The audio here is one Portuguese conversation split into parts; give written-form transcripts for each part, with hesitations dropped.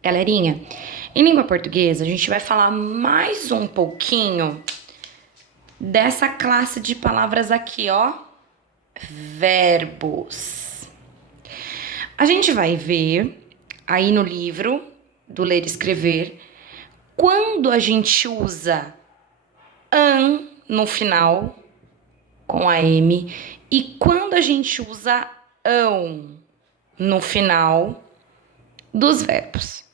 Galerinha, em língua portuguesa, a gente vai falar mais um pouquinho dessa classe de palavras aqui, ó. Verbos. A gente vai ver aí no livro do Ler e Escrever quando a gente usa an no final com a M e quando a gente usa ão no final dos verbos.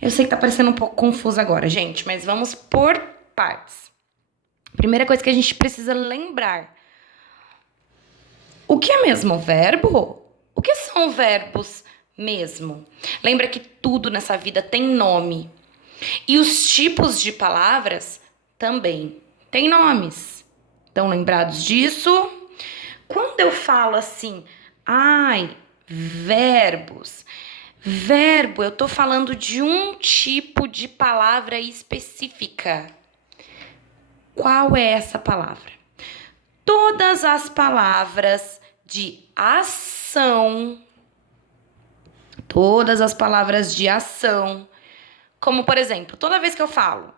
Eu sei que tá parecendo um pouco confuso agora, gente, mas vamos por partes. Primeira coisa que a gente precisa lembrar. O que é mesmo verbo? O que são verbos mesmo? Lembra que tudo nessa vida tem nome. E os tipos de palavras também têm nomes. Estão lembrados disso? Quando eu falo assim, verbos. Verbo, eu tô falando de um tipo de palavra específica. Qual é essa palavra? Todas as palavras de ação, como por exemplo, toda vez que eu falo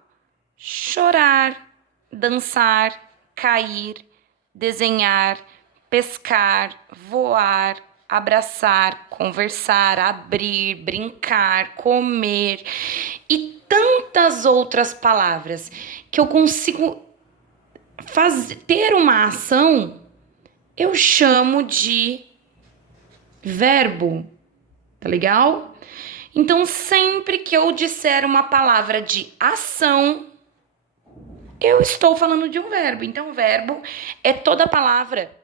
chorar, dançar, cair, desenhar, pescar, voar, abraçar, conversar, abrir, brincar, comer e tantas outras palavras que eu consigo ter uma ação, eu chamo de verbo, tá legal? Então, sempre que eu disser uma palavra de ação, eu estou falando de um verbo. Então, verbo é toda palavra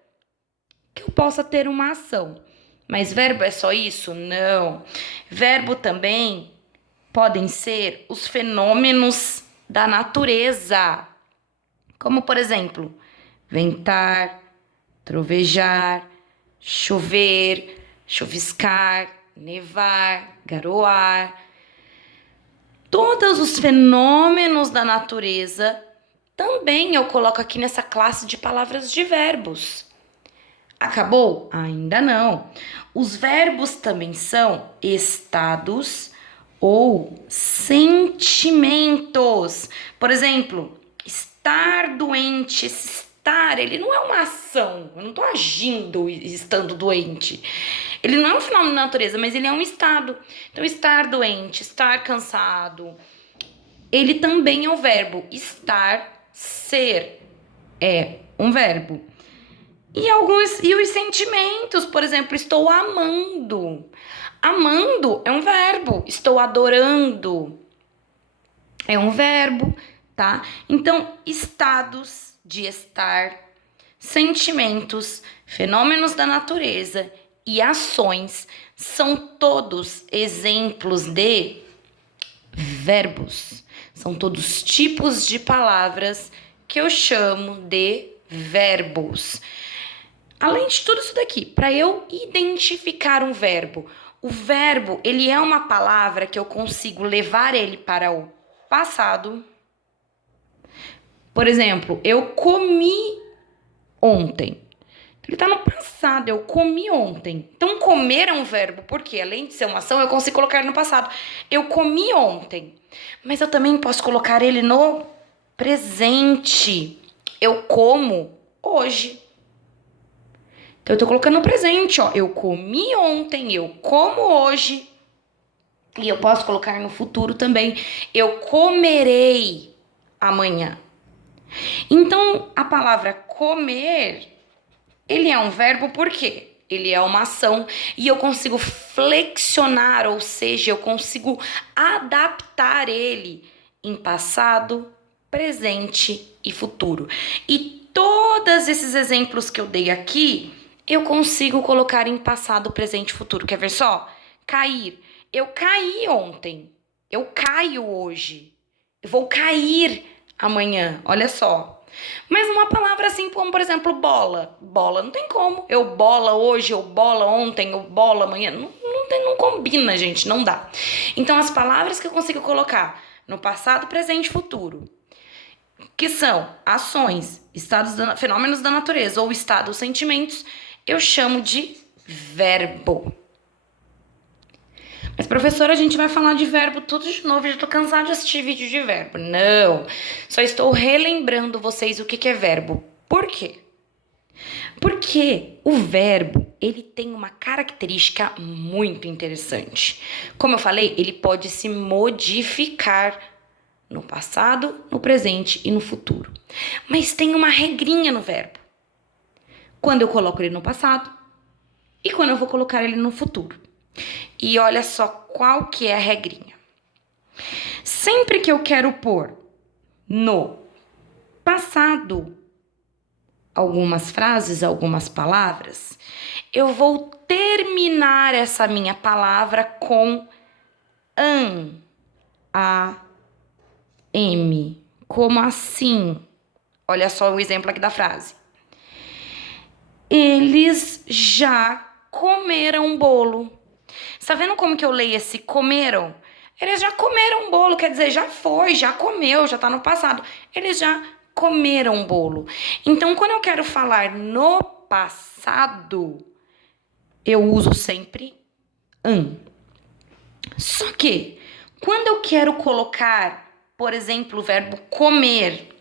que eu possa ter uma ação. Mas verbo é só isso? Não. Verbo também podem ser os fenômenos da natureza. Como, por exemplo, ventar, trovejar, chover, chuviscar, nevar, garoar. Todos os fenômenos da natureza também eu coloco aqui nessa classe de palavras de verbos. Acabou? Ainda não. Os verbos também são estados ou sentimentos. Por exemplo, estar doente, esse estar, ele não é uma ação. Eu não estou agindo estando doente. Ele não é um fenômeno da natureza, mas ele é um estado. Então, estar doente, estar cansado, ele também é um verbo. Estar, ser, é um verbo. E os sentimentos, por exemplo, estou amando. Amando é um verbo. Estou adorando é um verbo, tá? Então, estados de estar, sentimentos, fenômenos da natureza e ações são todos exemplos de verbos. São todos tipos de palavras que eu chamo de verbos. Além de tudo isso daqui, para eu identificar um verbo, o verbo, ele é uma palavra que eu consigo levar ele para o passado. Por exemplo, eu comi ontem. Ele está no passado, eu comi ontem. Então, comer é um verbo, porque além de ser uma ação, eu consigo colocar ele no passado. Eu comi ontem, mas eu também posso colocar ele no presente. Eu como hoje. Então, eu tô colocando no presente, ó. Eu comi ontem, eu como hoje. E eu posso colocar no futuro também. Eu comerei amanhã. Então, a palavra comer, ele é um verbo por quê? Ele é uma ação e eu consigo flexionar, ou seja, eu consigo adaptar ele em passado, presente e futuro. E todos esses exemplos que eu dei aqui, eu consigo colocar em passado, presente e futuro. Quer ver só? Cair. Eu caí ontem. Eu caio hoje. Eu vou cair amanhã. Olha só. Mas uma palavra assim como, por exemplo, bola. Bola não tem como. Eu bola hoje, eu bola ontem, eu bola amanhã. Não combina, gente. Não dá. Então, as palavras que eu consigo colocar no passado, presente e futuro, que são ações, fenômenos da natureza ou estados, sentimentos, eu chamo de verbo. Mas, professora, a gente vai falar de verbo tudo de novo. Eu já tô cansada de assistir vídeo de verbo. Não. Só estou relembrando vocês o que é verbo. Por quê? Porque o verbo, ele tem uma característica muito interessante. Como eu falei, ele pode se modificar no passado, no presente e no futuro. Mas tem uma regrinha no verbo. Quando eu coloco ele no passado e quando eu vou colocar ele no futuro. E olha só qual que é a regrinha. Sempre que eu quero pôr no passado algumas frases, algumas palavras, eu vou terminar essa minha palavra com M. Como assim? Olha só o exemplo aqui da frase. Eles já comeram bolo. Está vendo como que eu leio esse comeram? Eles já comeram bolo, quer dizer, já foi, já comeu, já tá no passado. Eles já comeram bolo. Então, quando eu quero falar no passado, eu uso sempre Só que, quando eu quero colocar, por exemplo, o verbo comer,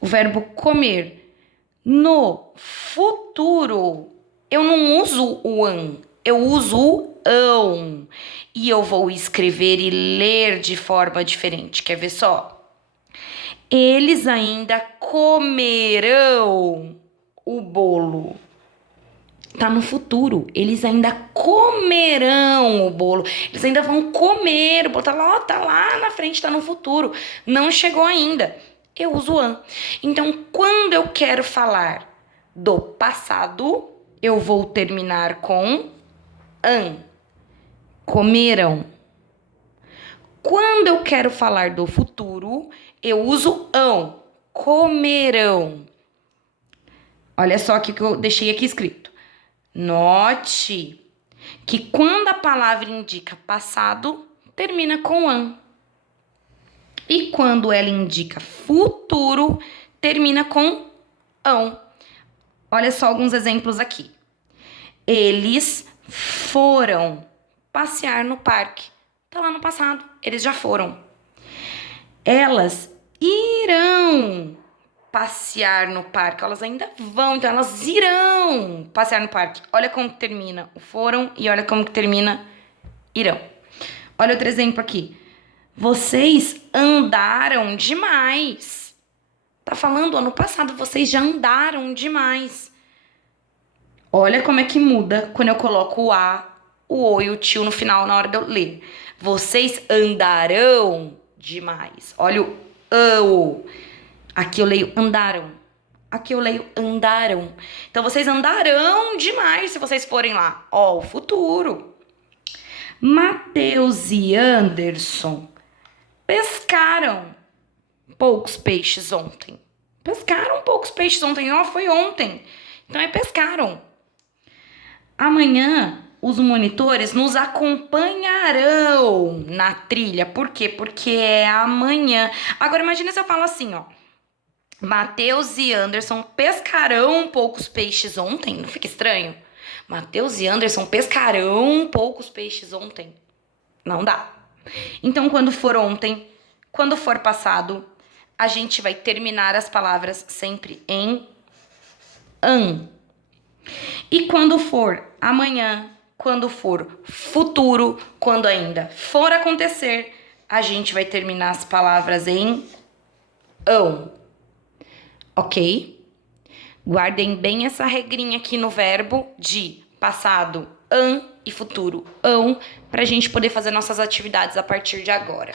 o verbo comer no futuro, eu não uso o eu uso o ão. E eu vou escrever e ler de forma diferente. Quer ver só? Eles ainda comerão o bolo. Tá no futuro. Eles ainda comerão o bolo. Eles ainda vão comer o bolo. Tá lá na frente, tá no futuro. Não chegou ainda. Eu uso an. Então, quando eu quero falar do passado, eu vou terminar com an. Comeram. Quando eu quero falar do futuro, eu uso ão. Comerão. Olha só o que eu deixei aqui escrito. Note que quando a palavra indica passado, termina com an. E quando ela indica futuro, termina com ão. Olha só alguns exemplos aqui. Eles foram passear no parque. Tá lá no passado, eles já foram. Elas irão passear no parque. Elas ainda vão, então elas irão passear no parque. Olha como que termina o foram e olha como que termina irão. Olha outro exemplo aqui. Vocês andaram demais. Tá falando ano passado, vocês já andaram demais. Olha como é que muda quando eu coloco o a, o o e o tio no final na hora de eu ler. Vocês andarão demais. Olha o. Aqui eu leio andaram. Aqui eu leio andaram. Então, vocês andarão demais se vocês forem lá. Ó, o futuro. Mateus e Anderson pescaram poucos peixes ontem. Pescaram poucos peixes ontem. Ó, foi ontem. Então, é pescaram. Amanhã, os monitores nos acompanharão na trilha. Por quê? Porque é amanhã. Agora, imagina se eu falo assim, ó. Mateus e Anderson pescarão poucos peixes ontem. Não fica estranho? Mateus e Anderson pescarão poucos peixes ontem. Não dá. Então, quando for ontem, quando for passado, a gente vai terminar as palavras sempre em an. E quando for amanhã, quando for futuro, quando ainda for acontecer, a gente vai terminar as palavras em ão. Ok? Guardem bem essa regrinha aqui no verbo de passado, an, e futuro, ão, pra gente poder fazer nossas atividades a partir de agora.